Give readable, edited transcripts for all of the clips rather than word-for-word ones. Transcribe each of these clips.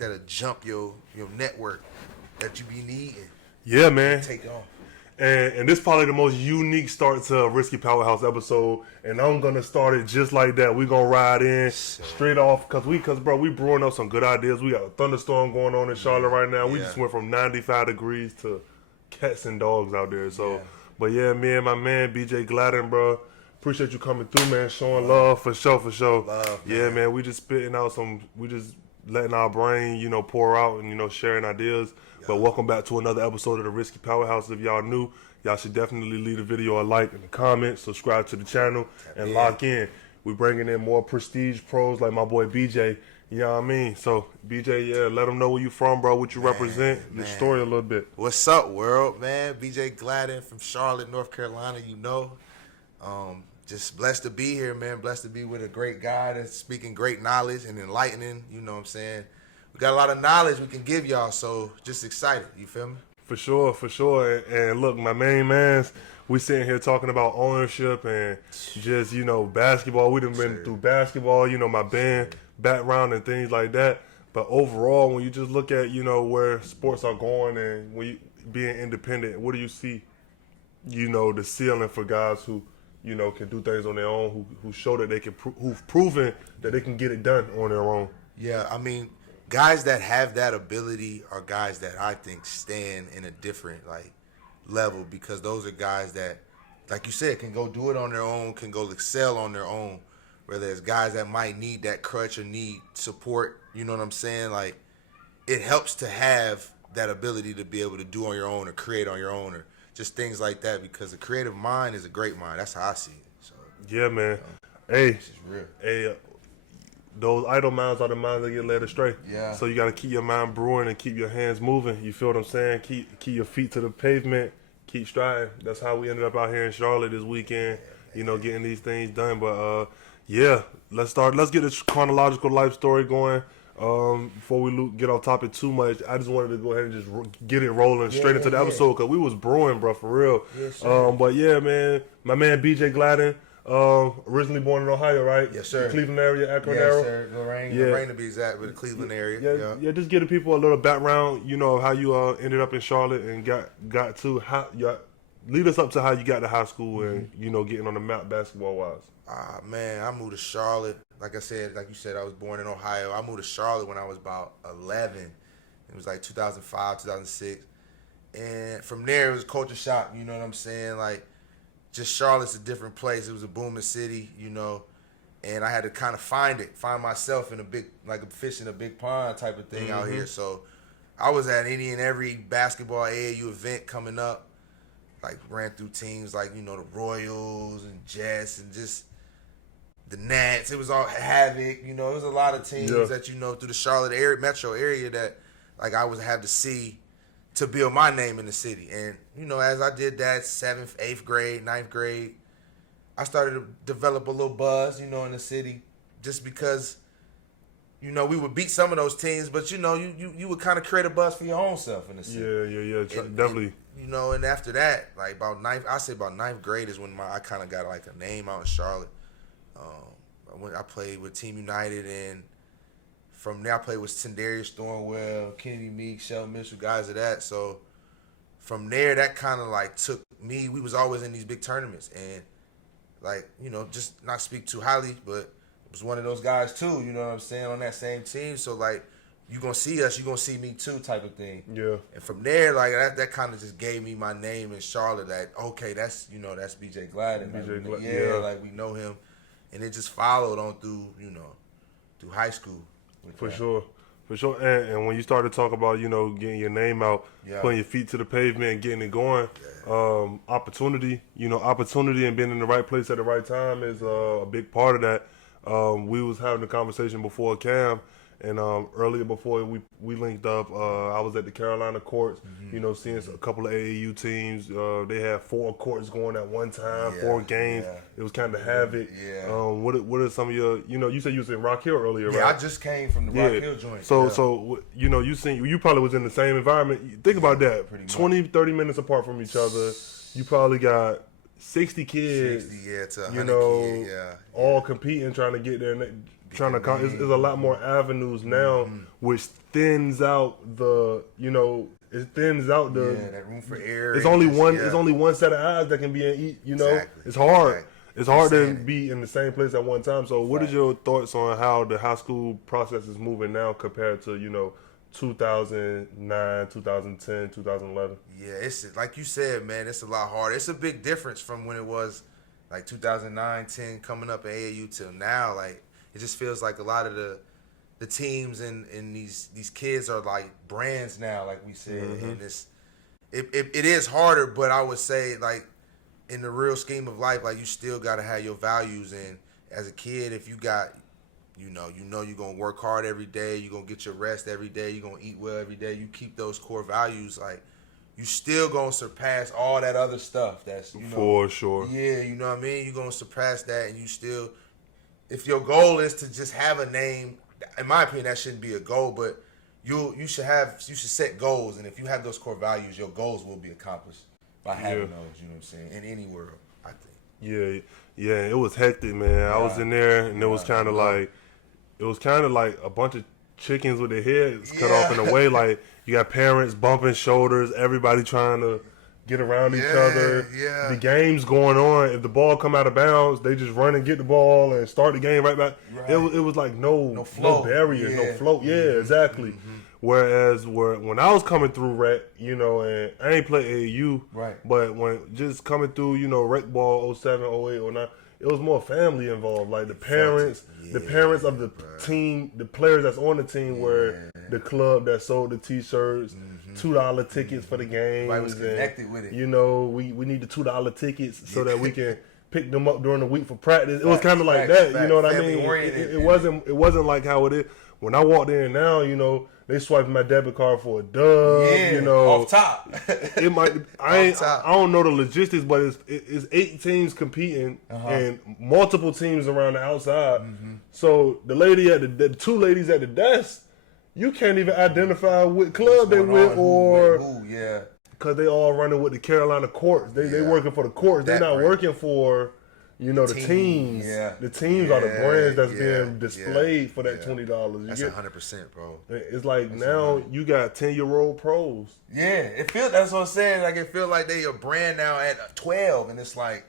that'll jump your network that you be needing. Yeah, man. Take off. And this is probably the most unique start to a RissKy Powerhouse episode. And I'm going to start it just like that. We're going to ride in straight off because bro, we brewing up some good ideas. We got a thunderstorm going on in Charlotte right now. We just went from 95 degrees to cats and dogs out there. So, but yeah, me and my man, BJ Gladden, bro. Appreciate you coming through, man. Showing love for sure. Love, yeah, man. We just spitting out we just letting our brain, pour out and, sharing ideas. But welcome back to another episode of the RissKy Powerhouse. If y'all new, y'all should definitely leave the video a like in the comments, subscribe to the channel, and lock in. We're bringing in more prestige pros like my boy BJ. You know what I mean? So, BJ, let them know where you from, bro, what you represent, the story a little bit. What's up, world, man? BJ Gladden from Charlotte, North Carolina, Just blessed to be here, man. Blessed to be with a great guy that's speaking great knowledge and enlightening, you know what I'm saying? We got a lot of knowledge we can give y'all, so just excited, you feel me? For sure. And look, my main mans, we sitting here talking about ownership and just, basketball. We done been through basketball, my band background and things like that. But overall, when you just look at, where sports are going and when you being independent, what do you see, the ceiling for guys who, can do things on their own, who show that they can, who've proven that they can get it done on their own? Yeah, I mean, guys that have that ability are guys that I think stand in a different level, because those are guys that, like you said, can go do it on their own, can go excel on their own. Where there's guys that might need that crutch or need support, you know what I'm saying? It helps to have that ability to be able to do on your own or create on your own or just things like that, because a creative mind is a great mind. That's how I see it. So yeah, man. Hey, this is real. Hey. Those idle minds are the minds that get led astray. Yeah. So you got to keep your mind brewing and keep your hands moving. You feel what I'm saying? Keep your feet to the pavement. Keep striding. That's how we ended up out here in Charlotte this weekend. Getting these things done. But let's start. Let's get a chronological life story going. Before we get off topic too much, I just wanted to go ahead and just get it rolling straight into the episode, because we was brewing, bro, for real. Yes, sir. But yeah, man, my man BJ Gladden. Originally born in Ohio, right? Yes, sir. The Cleveland area, Akron yes, area. Yes, sir. Lorraine to be exact, but the Cleveland area. Yeah. Just give the people a little background, how you ended up in Charlotte and got to lead us up to how you got to high school and getting on the map basketball wise. Man, I moved to Charlotte. Like I said, like you said, I was born in Ohio. I moved to Charlotte when I was about 11. It was 2005, 2006, and from there it was culture shock. You know what I'm saying? Just Charlotte's a different place. It was a booming city, and I had to kind of find myself in a big, like a fish in a big pond type of thing out here. So I was at any and every basketball AAU event coming up, ran through teams the Royals and Jets and just the Nats. It was all Havoc, it was a lot of teams that, through the Charlotte area, metro area that I would have to see to build my name in the city. And, as I did that 7th, 8th grade, 9th grade, I started to develop a little buzz, in the city, just because, we would beat some of those teams, but, you would kind of create a buzz for your own self in the city. Yeah, definitely. And after that, about 9th grade is when I kind of got a name out in Charlotte. I played with Team United, and from there I played with Tendarius Thornwell, Kennedy Meek, Sheldon Mitchell, guys of that. So from there, that kind of took me. We was always in these big tournaments, and just not speak too highly, but was one of those guys too. You know what I'm saying, on that same team. So you gonna see us, you gonna see me too, type of thing. Yeah. And from there, that kind of just gave me my name in Charlotte. Okay, that's that's BJ Gladden. We know him, and it just followed on through through high school. For sure. And when you started to talk about, getting your name out, putting your feet to the pavement and getting it going, opportunity and being in the right place at the right time is a big part of that. We was having a conversation before Cam, and earlier before we linked up, I was at the Carolina courts, seeing a couple of AAU teams. They had 4 courts going at one time, 4 games. Yeah. It was kind of havoc. Yeah. What are some of your, you said you was in Rock Hill earlier, right? Yeah, I just came from the Rock Hill joint. So you probably was in the same environment. Think about that. 20, 30 minutes apart from each other. You probably got 60 kids, 60, to 100 you know, kids, all competing, trying to get there, and trying to come. It's a lot more avenues now, which thins out the, it thins out the that room for error. It's only one. It's only one set of eyes that can be in each. Exactly. It's hard. Exactly. It's hard to be in the same place at one time. So, what is your thoughts on how the high school process is moving now compared to 2009, 2010, 2011? Yeah, it's like you said, man. It's a lot harder. It's a big difference from when it was like 2009, 10 coming up at AAU till now. Like it just feels like a lot of the teams and these kids are like brands now, like we said, and it is harder. But I would say like in the real scheme of life, like you still gotta have your values. And as a kid, if you got you're gonna work hard every day, you're gonna get your rest every day, you're gonna eat well every day, you keep those core values, like you still gonna surpass all that other stuff that's for sure. Yeah, you know what I mean? You're gonna surpass that, and you still, if your goal is to just have a name, in my opinion that shouldn't be a goal, but you should set goals, and if you have those core values, your goals will be accomplished by having those, you know what I'm saying, in any world, I think. Yeah, it was hectic, man. I was in there, and it was kind of like a bunch of chickens with their heads cut off in a way. Like you got parents bumping shoulders, everybody trying to get around each other. Yeah. The game's going on. If the ball come out of bounds, they just run and get the ball and start the game right back. Right. It was like no barriers, no float. Yeah, exactly. Whereas when I was coming through rec, and I ain't play AAU, right? But when just coming through, rec ball 07, 08, 09, it was more family involved. Like the parents of the team, the players that's on the team were the club that sold the T-shirts, $2 tickets for the games. I was connected with it. We need the $2 tickets so that we can pick them up during the week for practice. It was kind of like that. You know what I mean? It wasn't like how it is. When I walked in now, they swiped my debit card for a dub. Off top. It might. I don't know the logistics, but it's 8 teams competing and multiple teams around the outside. So the 2 ladies at the desk, you can't even identify what club they with or because they all running with the Carolina courts. They working for the courts. They're not working for. The teams. Yeah. The teams are the brands that's being displayed for that $20. That's 100%, bro. It's like that's now you got 10-year-old pros. Yeah, that's what I'm saying. Like it feels like they a brand now at 12, and it's like,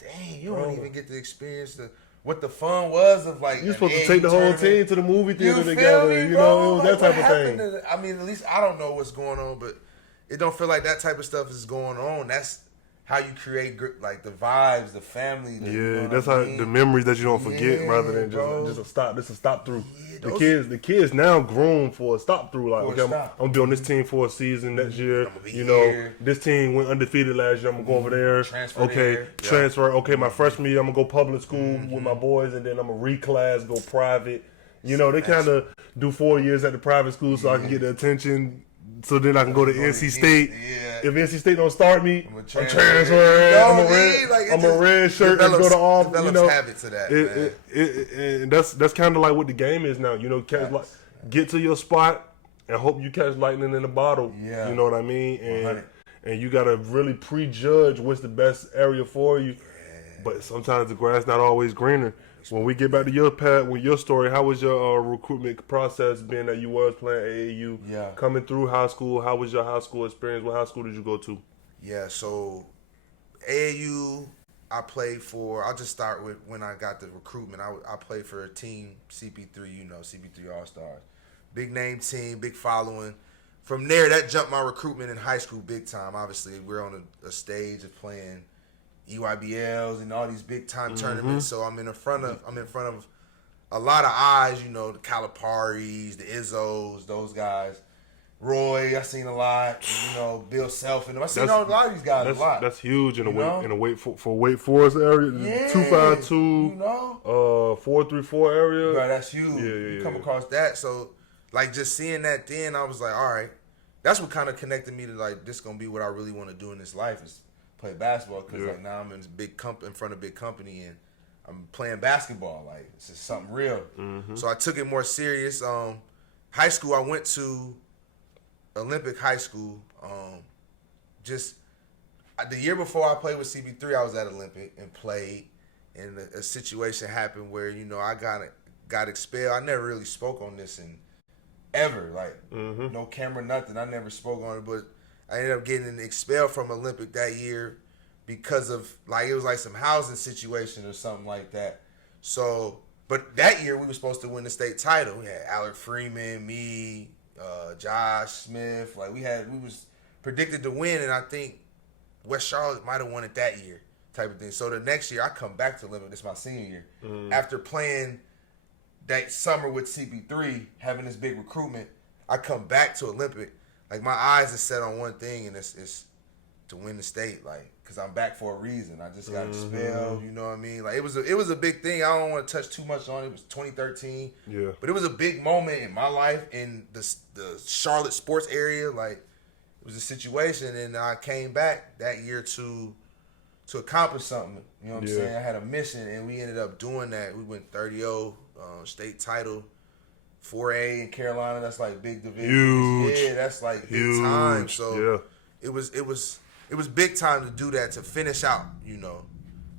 dang, you don't even get to experience what the fun was of like. You're supposed to take the whole team to the movie theater together. Me, it was like, that type of thing. I mean, at least I don't know what's going on, but it don't feel like that type of stuff is going on. That's how you create like the vibes, the family. That's how the memories that you don't forget, rather than just a stop. This a stop through. The kids now groom for a stop through. Like, okay, I'm gonna be on this team for a season next year. This team went undefeated last year. I'm gonna go over there. Transfer. Okay, my freshman year, I'm gonna go public school with my boys, and then I'm gonna reclass, go private. They kind of do 4 years at the private school so I can get the attention. So then I can go to NC State. If NC State don't start me, I'm transferring. I'm a red shirt and go to Auburn. Habit to that. And that's kind of like what the game is now. Get to your spot and hope you catch lightning in a bottle. Yeah. You know what I mean? And you gotta really prejudge what's the best area for you. Yeah. But sometimes the grass not always greener. When we get back to your path with your story, how was your recruitment process being that you was playing AAU? Yeah. Coming through high school, how was your high school experience? What high school did you go to? Yeah, so AAU, I played for, I'll just start with when I got the recruitment. I played for a team, CP3, CP3 All-Stars. Big name team, big following. From there, that jumped my recruitment in high school big time. Obviously, we're on a stage of playing EYBLs and all these big time tournaments, so I'm in front of a lot of eyes, the Caliparis, the Izzos, those guys. Roy, I seen a lot, Bill Self, and I seen a lot of these guys a lot. That's huge in a Wake Forest area, 252, 434 area. Bro, that's huge. You come across that, so like just seeing that, then I was like, all right, that's what kind of connected me to like this gonna be what I really want to do in this life is play basketball, because like now I'm in this in front of big company and I'm playing basketball. Like it's just something real. So I took it more serious. High school, I went to Olympic High School. Just the year before I played with CB3, I was at Olympic and played, and a situation happened where I got expelled. I never really spoke on this in ever, like no camera, nothing. I never spoke on it, but I ended up getting expelled from Olympic that year because of it was like some housing situation or something like that. So, but that year we were supposed to win the state title. We had Alec Freeman, me, Josh Smith. Like we was predicted to win, and I think West Charlotte might have won it that year, type of thing. So the next year I come back to Olympic. This is my senior year. After playing that summer with CP3, having this big recruitment, I come back to Olympic. Like my eyes are set on one thing, and it's to win the state. Like, cause I'm back for a reason. I just got expelled. You know what I mean? Like it was a big thing. I don't want to touch too much on it. It was 2013. Yeah. But it was a big moment in my life in the Charlotte sports area. Like it was a situation, and I came back that year to accomplish something. You know what I'm saying? I had a mission, and we ended up doing that. We went 30-0, state title, 4A in Carolina. That's like big division. Huge. Yeah, that's like big time. So it was big time to do that, to finish out,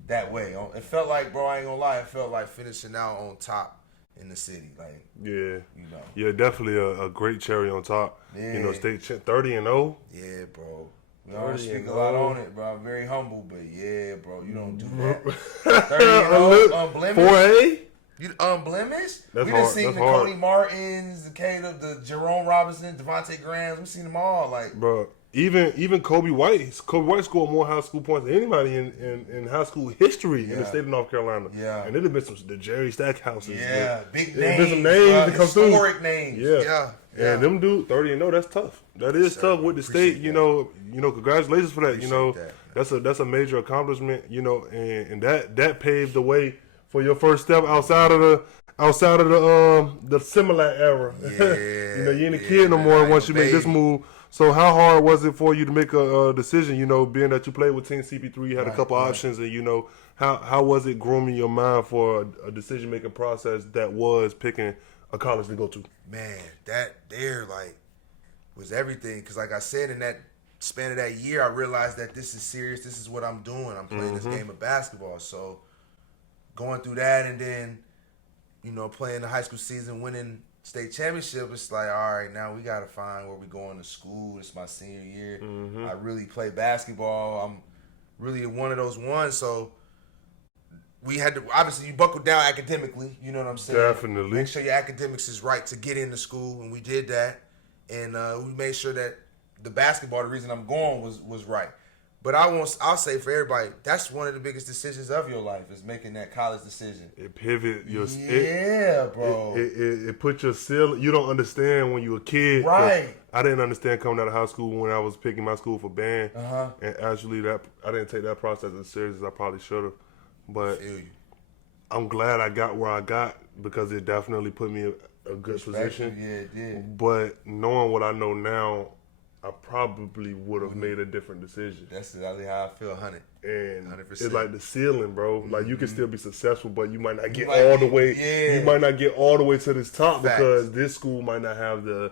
that way. It felt like, bro, I ain't gonna lie, it felt like finishing out on top in the city. Like, yeah, definitely a great cherry on top. Yeah. State 30-0. Yeah, bro. We don't speak a lot on it, bro. I'm very humble, but yeah, bro, you don't do that. 30-0, unblemished. 4A? You unblemished? That's we hard. done seen the Cody Martins, the Jerome Robinson, Devontae Grahams. We seen them all. Like, bro, even Kobe White. Kobe White scored more high school points than anybody in high school history in the state of North Carolina. Yeah, and it'd have been the Jerry Stackhouses. Yeah, big names. There's been some names that come through. Historic names. Yeah. And them dude 30-0. That's tough. That is tough with the state. Congratulations for that. That's a major accomplishment. And that paved the way for your first step outside of the similar era. Yeah, you ain't a kid no more once you make this move. So how hard was it for you to make a decision? Being that you played with Team CP3, you had a couple options, and how was it grooming your mind for a decision making process that was picking a college to go to? Man, that there was everything. Because like I said, in that span of that year, I realized that this is serious. This is what I'm doing. I'm playing this game of basketball. So going through that, and then playing the high school season, winning state championship, it's like, all right, now we got to find where we going to school. It's my senior year. I really play basketball. I'm really one of those ones. So we had to, obviously, you buckle down academically. You know what I'm saying? Definitely. Make sure your academics is right to get into school, and we did that. And we made sure that the basketball, the reason I'm going, was right. But I'll say for everybody, that's one of the biggest decisions of your life, is making that college decision. It pivot your bro. It put your seal. You don't understand when you're a kid. Right. I didn't understand coming out of high school when I was picking my school for band. And actually, I didn't take that process as serious as I probably should have. But I'm glad I got where I got, because it definitely put me in a good position. Yeah, it did. But knowing what I know now, I probably would have made a different decision. That's exactly how I feel, 100. And 100%. it's like the ceiling, bro. Like, you can still be successful, but you might not get all the way. Yeah. You might not get all the way to this top. Facts. Because this school might not have the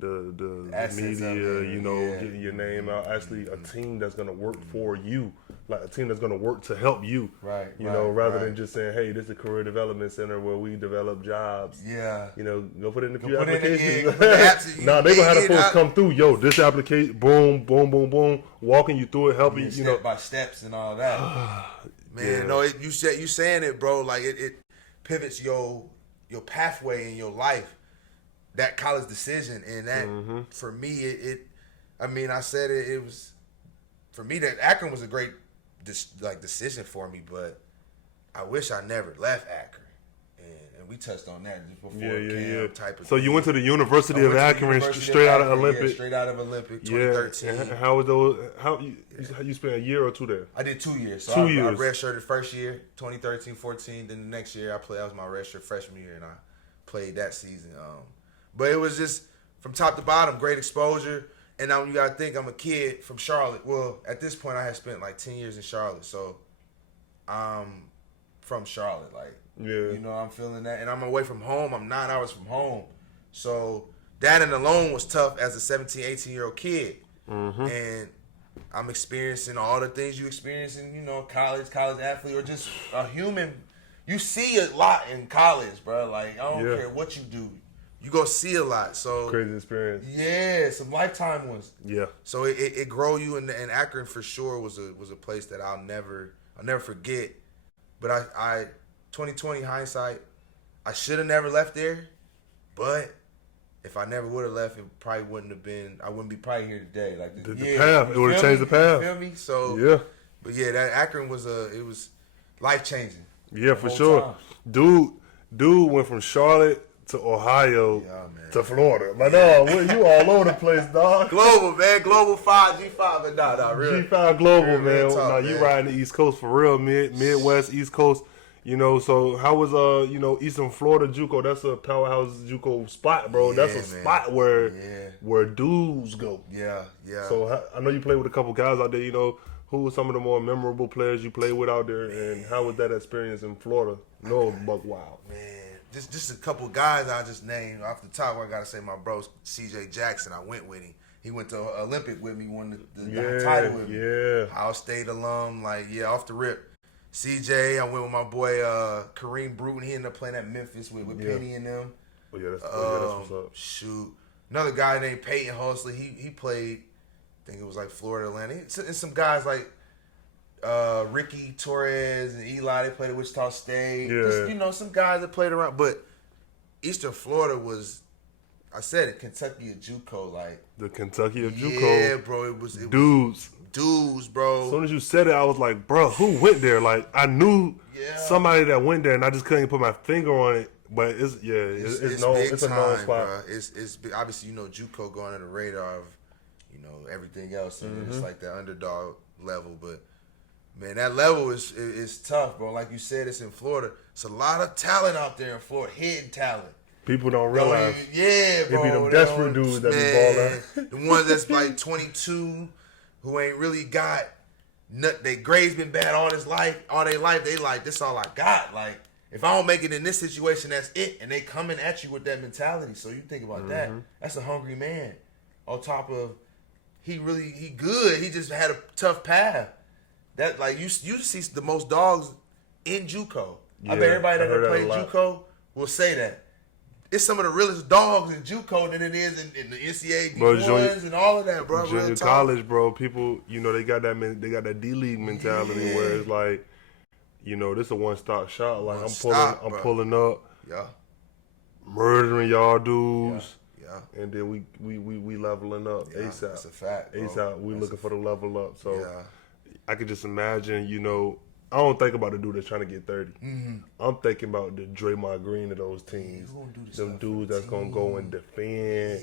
media, getting your name out. Actually, a team that's gonna work for you, like a team that's gonna work to help you. Right. Rather than just saying, "Hey, this is a career development center where we develop jobs." Yeah. Go put in a few applications. Nah, they gonna have the folks come through. Yo, this application, boom, boom, boom, boom, walking you through it, helping you. Step by steps and all that. Man, no, you saying it, bro. Like it pivots your pathway in your life. That college decision, and that for me, I said it was, for me, that Akron was a great decision for me, but I wish I never left Akron, and we touched on that just before type of. So you went to the University of Akron, straight out of Olympic. Yeah, straight out of Olympic, 2013. And how was those? How you spent a year or two there? I did 2 years. So 2 years. I redshirted first year, 2013-14. Then the next year that was my redshirt freshman year, and I played that season. But it was just from top to bottom, great exposure. And now you got to think, I'm a kid from Charlotte. Well, at this point, I had spent like 10 years in Charlotte. So I'm from Charlotte. I'm feeling that. And I'm away from home. I'm 9 hours from home. So that and alone was tough as a 17, 18-year-old kid. And I'm experiencing all the things you experience in, you know, college athlete, or just a human. You see a lot in college, bro. Like, I don't care what you do. You go see a lot. So crazy experience. Yeah, some lifetime ones. Yeah. So it grow you, and Akron for sure was a place that I'll never forget. But I 2020 hindsight, I should have never left there. But if I never would have left, it probably wouldn't have been. I wouldn't be probably here today. Like the path, it would have changed the path. You feel me? So yeah. But yeah, that Akron was life changing. Yeah, for sure. Time. Dude went from Charlotte to Ohio to Florida. My dog, you all over the place, dog. Global, man. Global 5, G5, but nah, real. G5 global, man. Talk, now you riding the East Coast for real, Midwest, East Coast. You know, so how was Eastern Florida JUCO? That's a powerhouse JUCO spot, bro. That's a spot where dudes go. Yeah. So I know you played with a couple guys out there. You know, who were some of the more memorable players you played with out there, and how was that experience in Florida? No, Buck Wild. Man, just a couple guys I just named off the top. I gotta say my bro CJ Jackson. I went with him. He went to Olympic with me, won the title with me. Yeah. Ohio State alum, off the rip. CJ, I went with my boy Kareem Bruton. He ended up playing at Memphis with Penny and them. Oh yeah, that's what's up. Shoot, another guy named Peyton Husley. He played. I think it was like Florida, Atlanta. And some guys like Ricky Torres and Eli. They played at Wichita State. Yeah. Just, some guys that played around. But Eastern Florida was. I said it, Kentucky of JUCO, like the Kentucky of JUCO. Yeah, bro, it was dudes, bro. As soon as you said it, I was like, bro, who went there? Like, I knew somebody that went there, and I just couldn't put my finger on it. But it's a known spot. Bro. It's big. Obviously, JUCO going under the radar of everything else, and it's like that underdog level. But man, that level is tough, bro. Like you said, it's in Florida. It's a lot of talent out there in Florida, hidden talent. People don't realize. Yeah, bro. It be them desperate dudes that be balling. The ones that's like 22, who ain't really got their grades been bad all their life. They like, this all I got. Like, if I don't make it in this situation, that's it. And they coming at you with that mentality. So you think about that. That's a hungry man. On top of he good. He just had a tough path. That like you see the most dogs in JUCO. I bet everybody that played JUCO will say that. It's some of the realest dogs in JUCO than it is in the NCAA D1s and all of that, bro. Junior college, bro. People, they got that D League mentality where it's like, this a one-stop shop. Like I'm pulling up, murdering y'all dudes, and then we leveling up ASAP. That's a fact, bro. ASAP. We looking for the level up. So I could just imagine, I don't think about the dude that's trying to get 30. I'm thinking about the Draymond Green of those teams. Them dudes that's going to go and defend,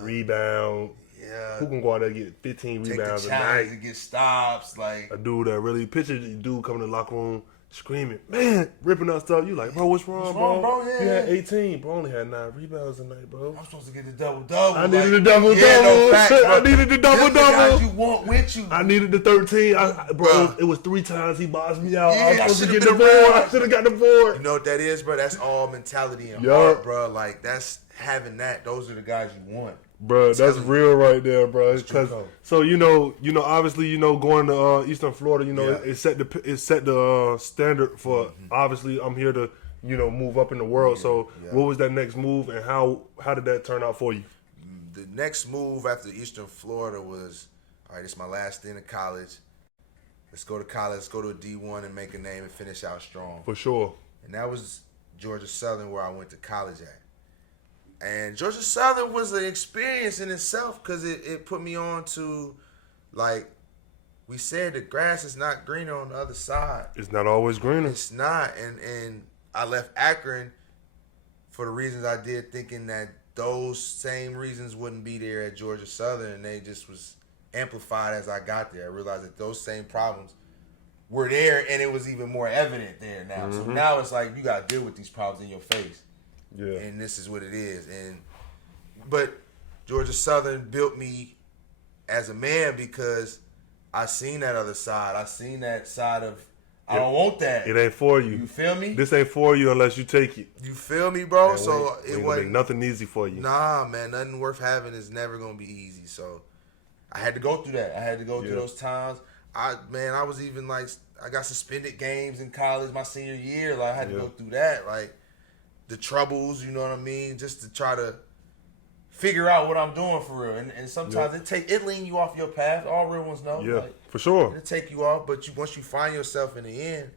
rebound. Yeah. Who can go out there and get 15 rebounds a night? And get stops. Like a dude that really picture the dude coming to the locker room screaming, man, ripping out stuff. You like, bro, what's wrong, bro? Yeah. You had 18, bro. Only had 9 rebounds tonight, bro. I'm supposed to get the double-double. I needed the double-double. No facts, I needed the double-double. You want with you. I needed the 13. Bro, it was 3 times he bossed me out. Yeah, I was supposed to get the board. I should have got the board. You know what that is, bro? That's all mentality and heart, bro. Like, that's having that. Those are the guys you want. Bro, that's real right there, bro. Because so obviously going to Eastern Florida, it set the standard for obviously I'm here to move up in the world. So what was that next move, and how did that turn out for you? The next move after Eastern Florida was, all right, it's my last stint in college. Let's go to college. Let's go to a D1 and make a name and finish out strong. For sure. And that was Georgia Southern, where I went to college at. And Georgia Southern was an experience in itself because it put me on to, like we said, the grass is not greener on the other side. It's not always greener. It's not. And I left Akron for the reasons I did, thinking that those same reasons wouldn't be there at Georgia Southern, and they just was amplified as I got there. I realized that those same problems were there, and it was even more evident there now. So now it's like you got to deal with these problems in your face. Yeah. And this is what it is. But Georgia Southern built me as a man because I seen that other side. I seen that side of I don't want that. It ain't for you. You feel me? This ain't for you unless you take it. You feel me, bro? Man, it wasn't nothing easy for you. Nah, man, nothing worth having is never gonna be easy. So I had to go through that. I had to go through those times. I was even like, I got suspended games in college my senior year. Like I had to go through that. Like the troubles, you know what I mean? Just to try to figure out what I'm doing for real. And sometimes it lean you off your path. All real ones know. Yeah, like, for sure. It'll take you off, but once you find yourself in the end,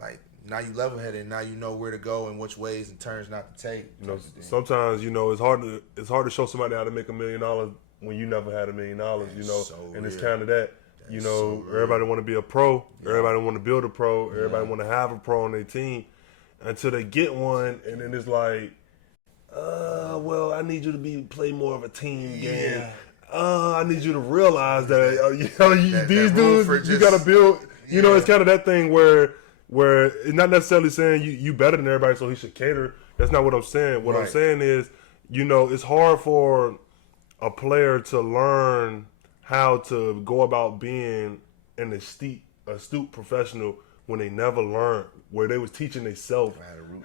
like now you level headed and now you know where to go and which ways and turns not to take. You know, sometimes, you know, it's hard to show somebody how to make $1 million when you never had $1 million, you know. And it's kind of that. You know, everybody want to be a pro. Yeah. Everybody want to build a pro. Yeah. Everybody want to have a pro on their team until they get one, and then it's like, well, I need you to play more of a team game. I need you to realize that these dudes, you got to build. You know, it's kind of that thing where it's not necessarily saying you better than everybody, so he should cater. That's not what I'm saying. What I'm saying is, you know, it's hard for a player to learn how to go about being an astute professional when they never learned, where they was teaching themselves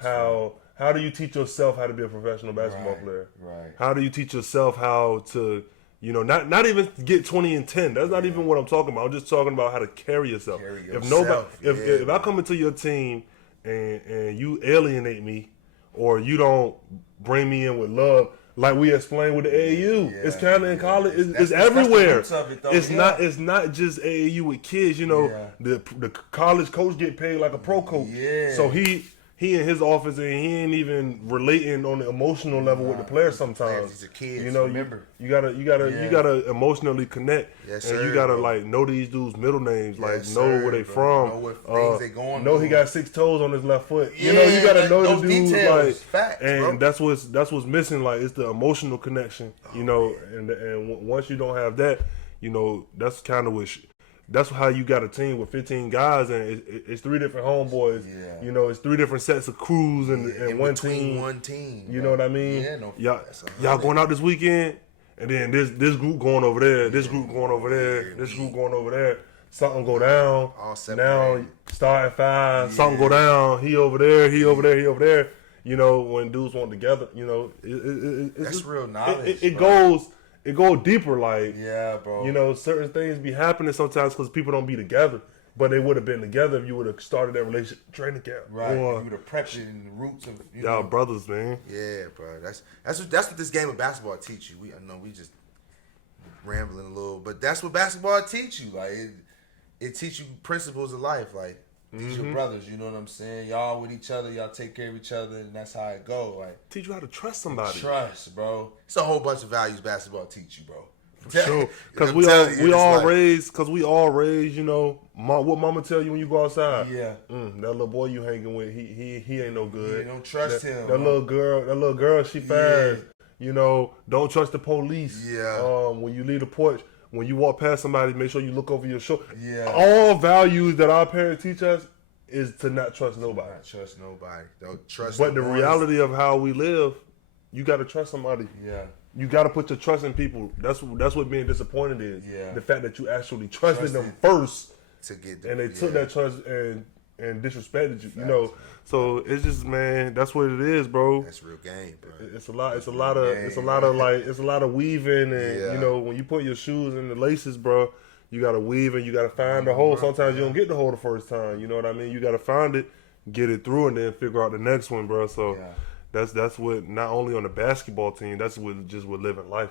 how do you teach yourself how to be a professional basketball player? Right. How do you teach yourself how to, you know, not even get 20 and 10. That's not even what I'm talking about. I'm just talking about how to carry yourself. If I come into your team and you alienate me, or you don't bring me in with love, like we explained with the AAU, it's kind of in college. It's everywhere. It's not just AAU with kids. You know, the college coach get paid like a pro coach. Yeah. So he in his office and he ain't even relating on the emotional level with the players sometimes. He's a kid. You know, remember you gotta emotionally connect. Yes, sir, and you gotta like know these dudes' middle names, like know where they from. Know what things they going. Know he got 6 toes on his left foot. You know, you gotta know the dudes like. Facts, and bro. that's what's missing. Like it's the emotional connection. You know, and once you don't have that, you know, that's kind of what. That's how you got a team with 15 guys, and it's 3 different homeboys. Yeah. You know, it's 3 different sets of crews and one team. You know what I mean? Yeah, y'all going out this weekend, and then this group going over there, this group going over there, this group going over there. Something go down. Now start at 5. Something go down. He over there. He over there. He over there. You know, when dudes want together, you know, it's that's just, real knowledge. It goes deeper, like, bro. You know, certain things be happening sometimes because people don't be together, but they would have been together if you would have started that relationship training camp, right? Or you would have prepped it in the roots of y'all brothers, man. Yeah, bro. That's what this game of basketball teach you. I know we just rambling a little, but that's what basketball teach you. Like it teach you principles of life, like. These your brothers, you know what I'm saying? Y'all with each other, y'all take care of each other, and that's how it go. Like teach you how to trust somebody. Trust, bro. It's a whole bunch of values basketball teach you, bro. For sure. Because we all raised, you know, what mama tell you when you go outside. Yeah. That little boy you hanging with, he ain't no good. You don't trust him. That little girl, she fast. You know, don't trust the police. Yeah. When you leave the porch. When you walk past somebody, make sure you look over your shoulder. Yeah. All values that our parents teach us is to not trust nobody. Not trust nobody. Don't trust. But the reality of how we live, you got to trust somebody. Yeah. You got to put your trust in people. That's what being disappointed is. Yeah. The fact that you actually trusted them first, to get and they took that trust and disrespected you. Facts, you know. Man. So it's just, man, that's what it is, bro. That's real game, bro. It's a lot of weaving, and you know, when you put your shoes in the laces, bro, you gotta weave and you gotta find the hole. Sometimes you don't get the hole the first time. You know what I mean? You gotta find it, get it through, and then figure out the next one, bro. So that's what, not only on the basketball team, that's what just with living life.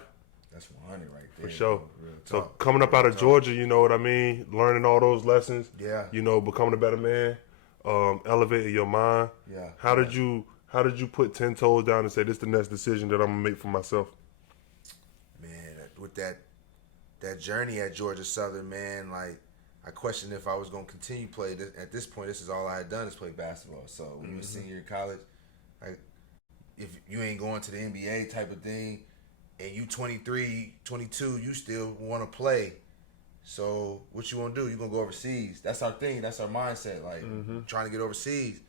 That's 100 right there. For sure. So coming up out of Georgia, you know what I mean? Learning all those lessons. Yeah. You know, becoming a better man. Elevating your mind. Yeah. How did you put 10 toes down and say, this is the next decision that I'm gonna make for myself? Man, with that journey at Georgia Southern, man, like I questioned if I was gonna continue play. At this point, this is all I had done is play basketball. So when you're a senior in college, like if you ain't going to the NBA type of thing, and you 23, 22, you still want to play. So what you want to do? You going to go overseas. That's our thing. That's our mindset, like trying to get overseas.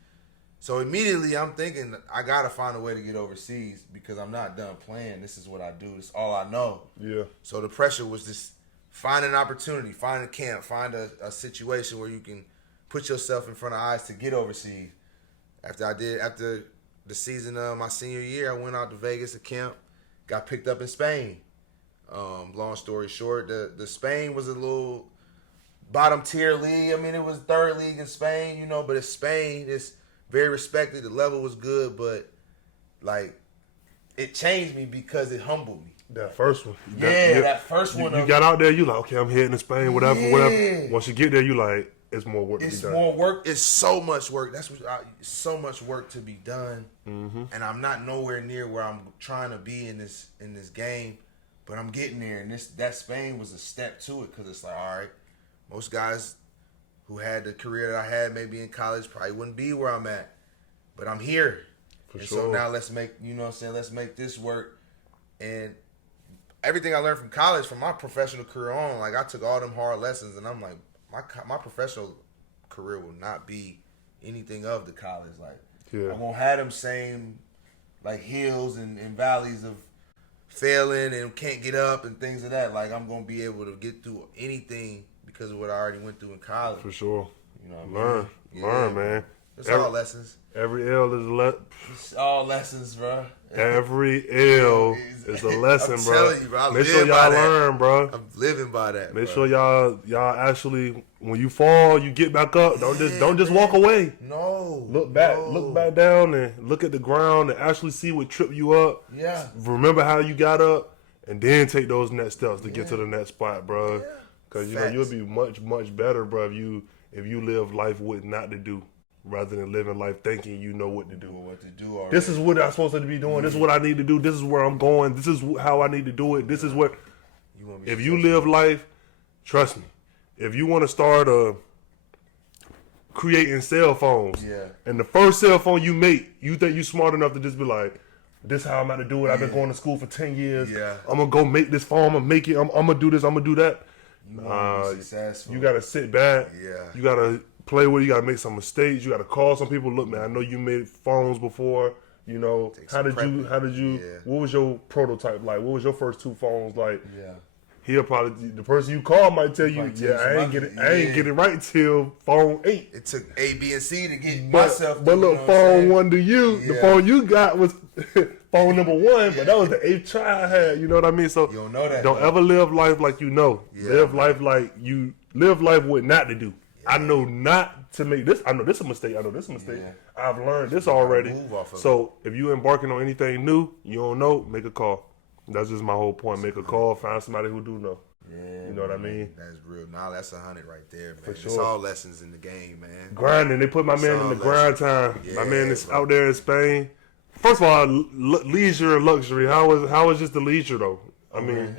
So immediately I'm thinking I got to find a way to get overseas because I'm not done playing. This is what I do. This is all I know. Yeah. So the pressure was just find an opportunity, find a camp, find a situation where you can put yourself in front of eyes to get overseas. After the season of my senior year, I went out to Vegas to camp, got picked up in Spain. Long story short, the Spain was a little bottom tier league. I mean, it was third league in Spain, you know, but it's Spain. It's very respected. The level was good, but like it changed me because it humbled me. That first one. That first one. You got out there, you like, okay, I'm heading to Spain, whatever. Once you get there, you like, it's more work to be done. It's more work. It's so much work. So much work to be done. Mm-hmm. And I'm not nowhere near where I'm trying to be in this game, but I'm getting there. And that Spain was a step to it, because it's like, all right, most guys who had the career that I had maybe in college probably wouldn't be where I'm at, but I'm here. For and sure. So now let's make this work. And everything I learned from college, from my professional career on, like I took all them hard lessons, and I'm like, my professional career will not be anything of the college. Like, I won't have them same like hills and valleys of failing and can't get up and things of that. Like, I'm gonna be able to get through anything because of what I already went through in college. For sure. You know what I mean? Learn, man. It's all lessons. Every L is It's all lessons, bro. Every L is a lesson, I'm bro. telling you, bro. Make sure y'all learn, bro. I'm living by that. Make sure y'all actually, when you fall, you get back up. Don't just walk away. No. Look back down and look at the ground and actually see what tripped you up. Yeah. Remember how you got up, and then take those next steps to get to the next spot, bro. Yeah. Because you know you'll be much better, bro, if you live life with not to do, rather than living life thinking you know what to do. Already. This is what I'm supposed to be doing. This is what I need to do. This is where I'm going. This is how I need to do it. This is what. If you live life, trust me. If you want to start creating cell phones, and the first cell phone you make, you think you smart enough to just be like, this is how I'm about to do it. I've been going to school for 10 years. Yeah. I'm gonna go make this phone. I'm gonna make it. I'm gonna do this. I'm gonna do that. Successful. You gotta sit back. Yeah. You gotta play with it. You gotta make some mistakes. You gotta call some people. Look, man, I know you made phones before. You know, how did you? What was your prototype like? What was your first two phones like? Yeah. He'll probably, the person you call might tell you, I ain't get it right till phone 8. It took A, B, and C to get myself. But look, phone 1 to you, the phone you got was phone number 1, but that was the 8th try I had. You know what I mean? So you don't know that. Don't ever live life like you know. Live life like you live life with not to do. I know not to make this. I know this is a mistake. I've learned this already. So if you embarking on anything new, you don't know, make a call. That's just my whole point. Make a call, find somebody who do know. Yeah, you know what I mean? That's real. Nah, that's 100 right there, man. For sure. It's all lessons in the game, man. Grinding. They put my man in the grind time. Yeah, my man is out there in Spain. First of all, leisure and luxury. How is just the leisure though? I mean,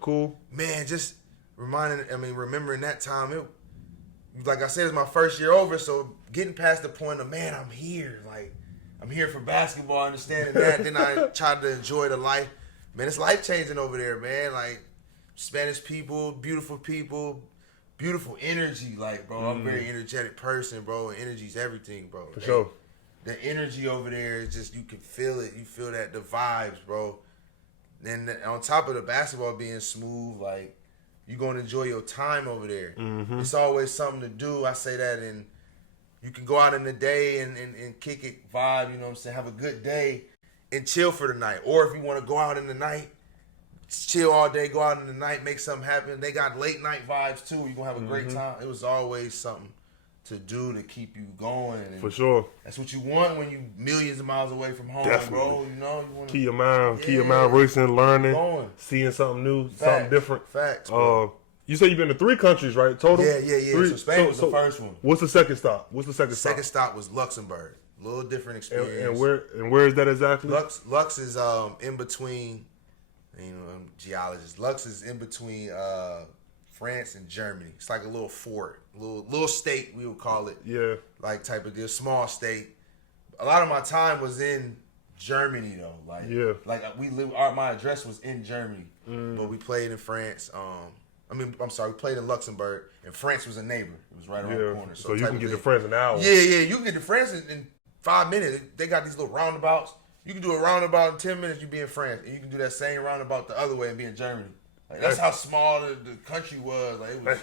cool. Man, just remembering that time. It, like I said, it's my first year over, so getting past the point of, man, I'm here. Like, I'm here for basketball, understanding that. Then I tried to enjoy the life. Man, it's life-changing over there, man. Like, Spanish people, beautiful energy. Like, bro, I'm a very energetic person, bro. Energy's everything, bro. For sure. The energy over there is just, you can feel it. You feel that, the vibes, bro. Then on top of the basketball being smooth, like, you're going to enjoy your time over there. Mm-hmm. It's always something to do. I say that, and you can go out in the day and kick it, vibe, you know what I'm saying, have a good day. And chill for the night. Or if you want to go out in the night, chill all day, go out in the night, make something happen. They got late night vibes too. You're going to have a great time. It was always something to do to keep you going. And for sure. That's what you want when you millions of miles away from home, bro. You know, you want to keep your mind racing, learning, seeing something new, something different. Facts, bro. You said you've been to 3 countries, right? Total? Yeah. So Spain was the first one. What's the second stop? The second stop was Luxembourg. A little different experience. And where is that exactly? Lux is in between, geologists. Lux is in between France and Germany. It's like a little fort, little state, we would call it. Yeah. Like type of deal, small state. A lot of my time was in Germany though. My address was in Germany, but we played in France. We played in Luxembourg, and France was a neighbor. It was right around the corner. So you can get to France in an hour. Yeah, you can get to France in 5 minutes. They got these little roundabouts. You can do a roundabout in 10 minutes, you be in France. And you can do that same roundabout the other way and be in Germany. Like, that's how small the country was. Like, it was.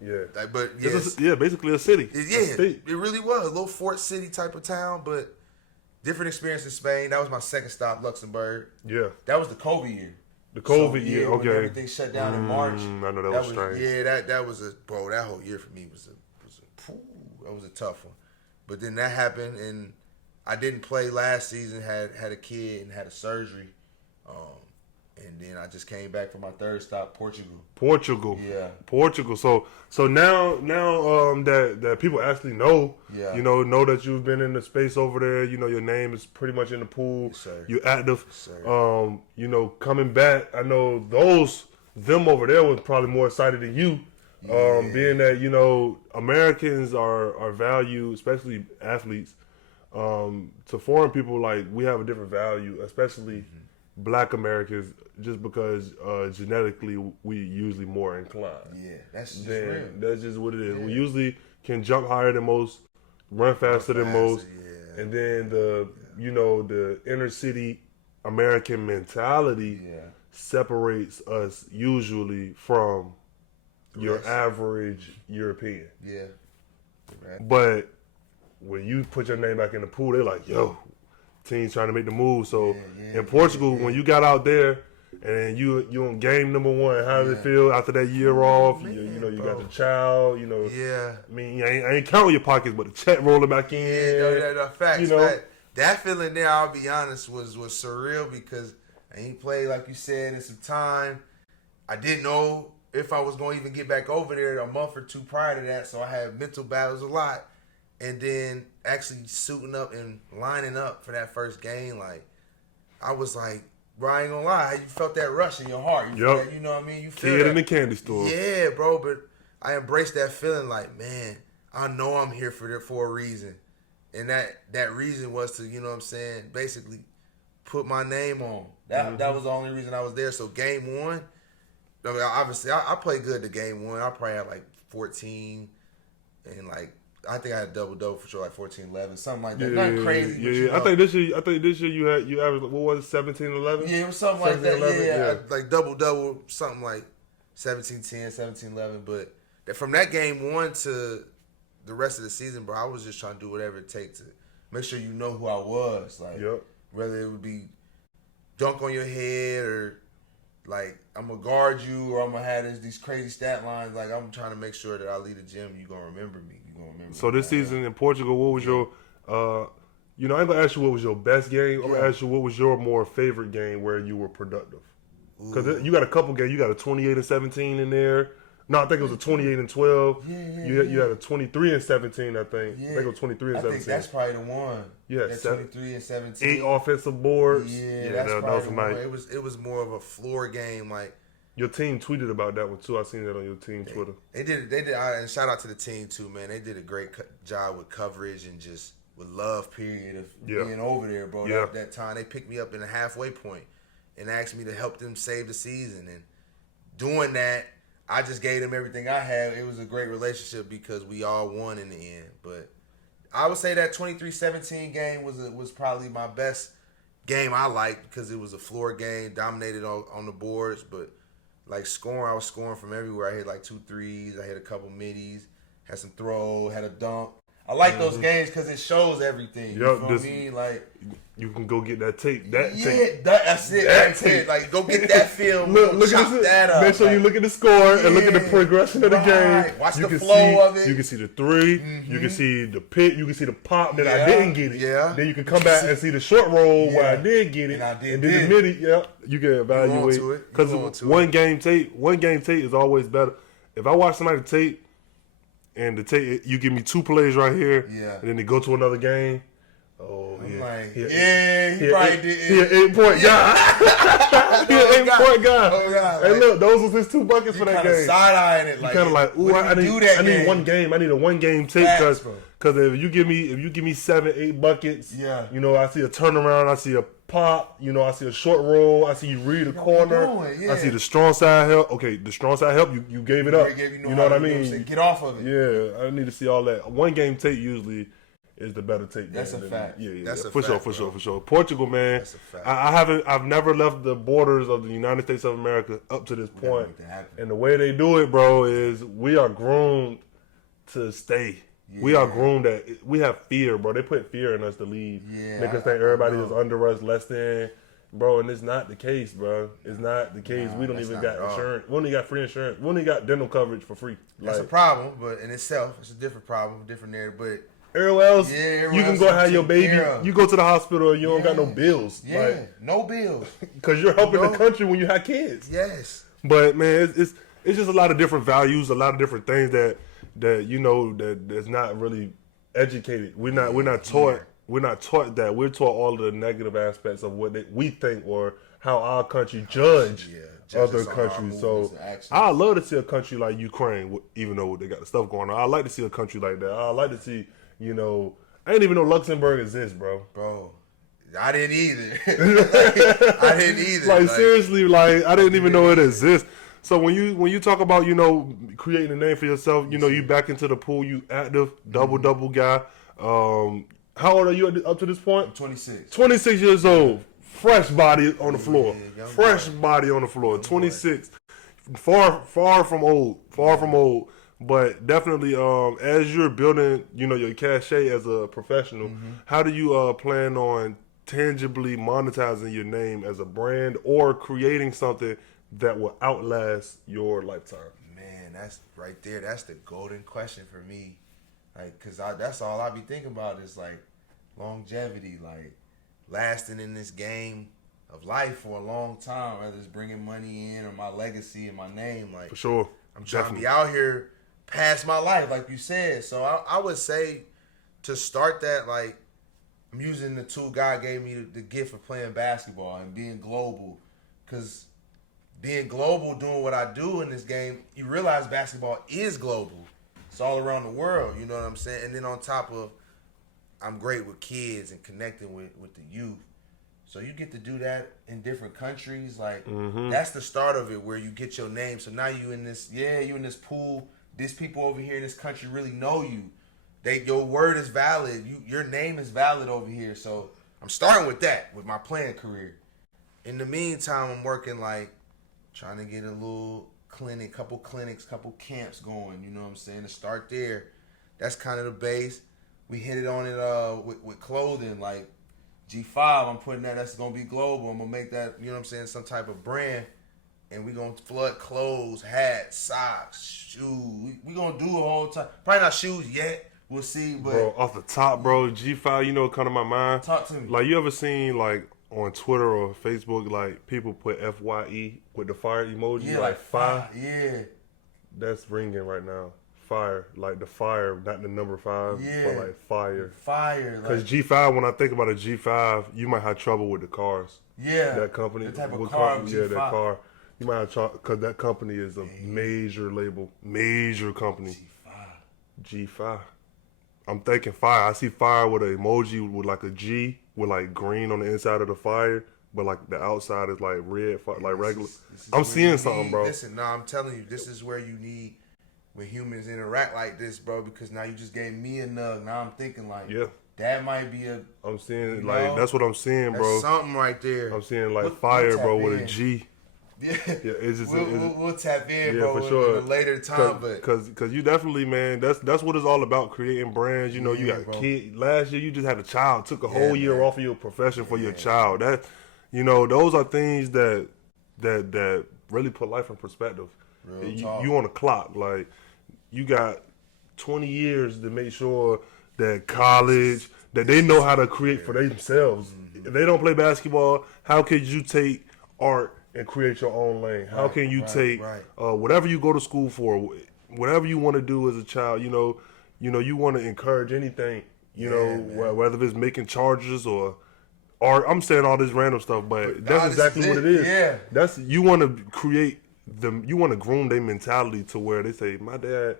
Yeah. But yes. Basically a city. It really was. A little fort city type of town, but different experience in Spain. That was my second stop, Luxembourg. Yeah. That was the Kobe year. The COVID year, when okay. everything shut down in March. I know that was strange. Yeah, that was that whole year for me was a tough one. But then that happened, and I didn't play last season. Had a kid and had a surgery, and then I just came back for my third stop, Portugal. Yeah, Portugal. So now that people actually know, know that you've been in the space over there. Your name is pretty much in the pool. Yes, sir. You're active. Yes, sir. Coming back. I know them over there was probably more excited than you. Being that Americans are valued, especially athletes, to foreign people, like we have a different value, especially Black Americans, just because genetically we usually more inclined. Yeah, that's just real. That's just what it is. Yeah. We usually can jump higher than most, run faster than most, and then the inner city American mentality separates us usually from your average European. Yeah. Right. But when you put your name back in the pool, they're like, yo, team's trying to make the move. So in Portugal, when you got out there and you on game number one, how does it feel after that year off? You got the child, Yeah. I mean, I ain't counting your pockets, but the check rolling back in. Facts, that feeling there, I'll be honest, was surreal because I ain't played, like you said, in some time. I didn't know if I was going to even get back over there a month or two prior to that, so I had mental battles a lot. And then actually suiting up and lining up for that first game, like, I was like, bro, I ain't gonna lie, you felt that rush in your heart. You feel that, you know what I mean? You feel Kid in the candy store. Yeah, bro, but I embraced that feeling like, man, I know I'm here for a reason. And that reason was to, you know what I'm saying, basically put my name on. That was the only reason I was there. So game one, I mean, obviously, I played good to game one. I probably had like 14 and like, I think I had double for sure, like 14-11, something like that. Not crazy. Yeah. I think this year you averaged, what was it, 17-11? Yeah, it was something like that. Yeah. Like double, something like 17-10, 17-11. But from that game one to the rest of the season, bro, I was just trying to do whatever it takes to make sure you know who I was. Like, whether it would be dunk on your head or like I'm gonna guard you or I'm gonna have these crazy stat lines. Like I'm trying to make sure that I leave the gym, you gonna remember me. So this season in Portugal, what was your, I ain't gonna ask you what was your best game. I'm gonna ask you what was your more favorite game where you were productive. Because you got a couple games. You got a 28-17 in there. No, I think it was a 28-12. You had a 23-17. I think. I think it was 23-17. I think that's probably the one. Yeah, 23-17. 8 offensive boards. Yeah, that's probably the one. It was more of a floor game, like. Your team tweeted about that one too. I seen that on your team Twitter. They did. And shout out to the team too, man. They did a great job with coverage and just with love. Period of being over there, bro. That time they picked me up in a halfway point and asked me to help them save the season. And doing that, I just gave them everything I had. It was a great relationship because we all won in the end. But I would say that 23-17 game was probably my best game I liked because it was a floor game, dominated on the boards, but. Like scoring, I was scoring from everywhere. I hit like 2 threes. I hit a couple middies. Had some throw. Had a dunk. I like those games because it shows everything. You know what I mean? Like you can go get that tape. That's it. That's it. Like go get that film. look at that up. Make sure you look at the score and look at the progression of the game. Watch the flow of it. You can see the three. You can see the pick. You can see the pop that I didn't get it. Yeah. Then you can come back and see the short roll where I did get it. And then the midi. Yeah. You can evaluate because one game tape is always better. If I watch somebody tape. And you give me 2 plays right here, and then they go to another game. Oh, I'm like, he probably did. He an 8-point guy. He an 8-point guy. Oh, God, hey, look, those was his 2 buckets for that game. Side-eyeing it, like, kind of like, ooh, I need one game. I need a 1-game tape because if you give me 7, 8 buckets, I see a turnaround, I see a pop, I see a short roll, I see you read a corner, I see the strong side help. Okay, the strong side help, you gave it up. You know what I mean? Get off of it. Yeah, I need to see all that. 1-game tape usually is the better tape. That's a fact. Yeah, that's a for fact, sure. Portugal, man. That's a fact. I've never left the borders of the United States of America up to this point. And the way they do it, bro, is we are groomed to stay. Yeah. We are groomed that we have fear, bro. They put fear in us to leave. Yeah, make us think everybody is under us, less than. Bro, and it's not the case, bro. It's not the case. We don't even got insurance. We only got free insurance. We only got dental coverage for free. That's a problem, but in itself, it's a different problem, different narrative. But everywhere else, you can go have your baby. You go to the hospital, you don't got no bills. Yeah, no bills. Because you're helping the country when you have kids. Yes. But man, it's just a lot of different values, a lot of different things that that's not really educated. We're not taught. We're not taught that. We're taught all the negative aspects of what we think or how our country judge other countries. So I love to see a country like Ukraine, even though they got the stuff going on. I like to see a country like that. I like to see, I didn't even know Luxembourg exists, bro. Bro, I didn't either. I didn't either. Like seriously, I didn't even know it exists. So when you talk about creating a name for yourself, you back into the pool, you active double guy. How old are you up to this point? I'm 26. 26 years old. Fresh body on the floor. Fresh body on the floor. 26. Far from old. But definitely, as you're building, your cachet as a professional, how do you plan on tangibly monetizing your name as a brand or creating something that will outlast your lifetime? Man, that's right there. That's the golden question for me. Cause that's all I be thinking about is longevity, lasting in this game of life for a long time, whether it's bringing money in or my legacy and my name. For sure. I'm trying to be out here past my life, like you said. So I would say to start that, I'm using the tool God gave me the gift of playing basketball and being global. Because being global, doing what I do in this game, you realize basketball is global. It's all around the world, you know what I'm saying? And then on top of, I'm great with kids and connecting with the youth. So you get to do that in different countries. That's the start of it, where you get your name. So now you in this pool. These people over here in this country really know you. Your word is valid. Your name is valid over here. So I'm starting with that, with my playing career. In the meantime, I'm working trying to get a little clinic, couple clinics, couple camps going, you know what I'm saying, to start there. That's kind of the base. We hit it on it with clothing, G5, I'm putting that's going to be global. I'm going to make that, you know what I'm saying, some type of brand, and we're going to flood clothes, hats, socks, shoes. We're going to do a whole time. Probably not shoes yet. We'll see, but... Bro, off the top, bro, G5, what come to my mind? Talk to me. You ever seen, on Twitter or Facebook, people put FYE with the fire emoji, fire. Yeah. That's ringing right now. Fire, the fire, not the number 5, but fire. Fire. Because G5, when I think about a G5, you might have trouble with the cars. Yeah. That company. The type of car. Yeah, that car. You might have trouble, because that company is a major label, major company. G5. I'm thinking fire. I see fire with an emoji with a G with green on the inside of the fire, but the outside is red, regular. I'm seeing something, bro. Listen, I'm telling you, this is where you need when humans interact like this, bro. Because now you just gave me a nug. Now I'm thinking that might be a. I'm seeing that's what I'm seeing, bro. That's something right there. I'm seeing fire, bro, with a G. Yeah, it's just we'll tap in, yeah, bro, for sure. in a later time, because you definitely, man, that's what it's all about, creating brands. You got kids. Last year you just had a child, took a whole year off of your profession for your child. That, those are things that really put life in perspective. You on the clock, you got 20 years to make sure that college, that they know how to create for themselves. If they don't play basketball, how could you take art and create your own lane? How can you take whatever you go to school for, whatever you want to do as a child? You want to encourage anything. Whether it's making charges or art. I'm saying all this random stuff, but that's exactly what it is. Yeah, that's you want to create them. You want to groom their mentality to where they say, my dad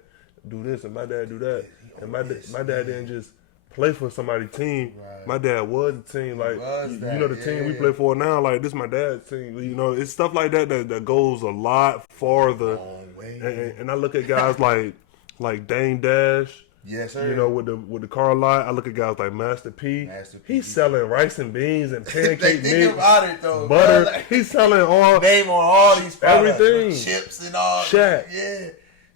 do this and my dad do that, and my dad didn't just play for somebody's team. My dad was the team. The team we play for now, this my dad's team. It's stuff like that goes a lot farther. And I look at guys like Dame Dash. Yes, sir. With the car lot, I look at guys like Master P. He's selling rice and beans and pancake mix, butter. Bro. He's selling name on all these products, everything, chips and all. Shaq. Yeah,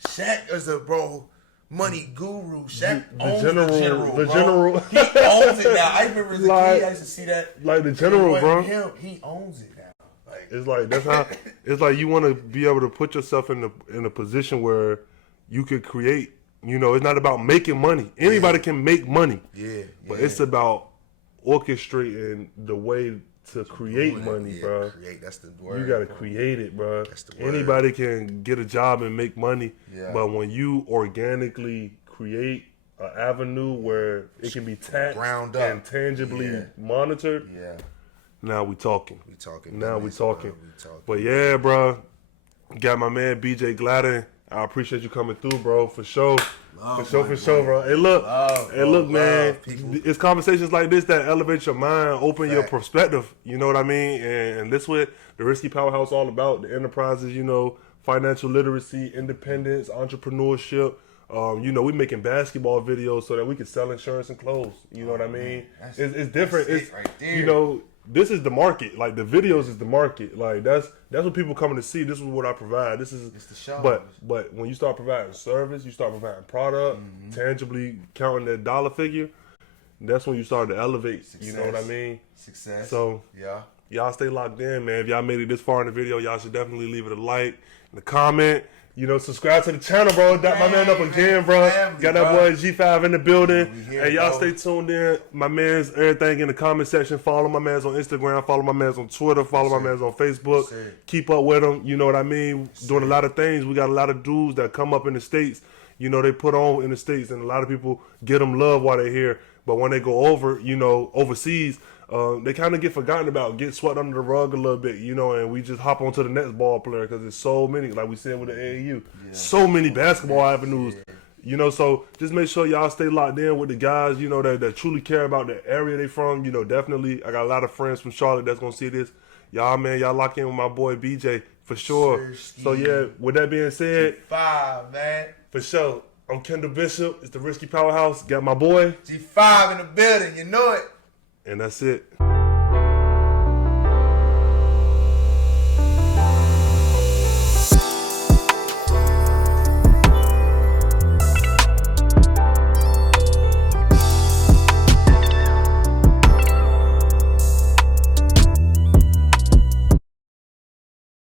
Shaq is a bro. money guru. Shaq the owns general, the general. the bro. general. He owns it now. I remember as a Like- kid, I used to see that. Like the general, bro. He owns it now. Like, It's like that's how. It's like you want to be able to put yourself in a position where you could create. You know, it's not about making money. Anybody can make money. yeah. But it's about orchestrating the way to create money, bro. Create, that's the word. You gotta create it, bro. That's the word. Anybody can get a job and make money, Yeah. but when you organically create an avenue where it can be taxed Ground up. and tangibly monitored, Yeah. now we talking. We talking. Now we business, talking. bro. We talking. But yeah, bro, got my man BJ Gladden. I appreciate you coming through, bro, for sure. Love, For sure, bro. Hey, look, Love, man. people. It's conversations like this that elevate your mind, open your Fact. perspective. You know what I mean? And this what the RissKy Powerhouse all about. The enterprises, you know, financial literacy, independence, entrepreneurship. You know, we making basketball videos so that we can sell insurance and clothes. You know what I mean? It's different. That's It's it right there. You know, this is the market. Like the videos is the market. Like that's what people coming to see. This is what I provide. This is It's the show. But when you start providing service, you start providing product, tangibly counting that dollar figure, that's when you start to elevate. Success. You know what I mean? Success. So yeah. y'all stay locked in, man. If y'all made it this far in the video, y'all should definitely leave it a like and a comment. You know, subscribe to the channel, bro. Got my man up again, bro. Family, Got that bro. boy G5 in the building. We here, Hey, y'all bro. stay tuned in. My man's everything in the comment section. Follow my man's on Instagram. Follow my man's on Twitter. Follow my man's on Facebook. Keep up with him. You know what I mean? Doing a lot of things. We got a lot of dudes that come up in the States. You know, they put on in the States, and a lot of people get them love while they're here. But when they go over, you know, overseas, they kind of get forgotten about, get swept under the rug a little bit, you know, and we just hop onto the next ball player because there's so many, like we said with the AAU, so many basketball avenues, you know, so just make sure y'all stay locked in with the guys, you know, that truly care about the area they from, you know, definitely. I got a lot of friends from Charlotte that's going to see this. Y'all, man, y'all lock in with my boy BJ for sure. So, yeah, with that being said, G5, man. for sure, I'm Kendall Bishop. It's the RissKy Powerhouse. Got my boy. G5 in the building. You know it. And that's it.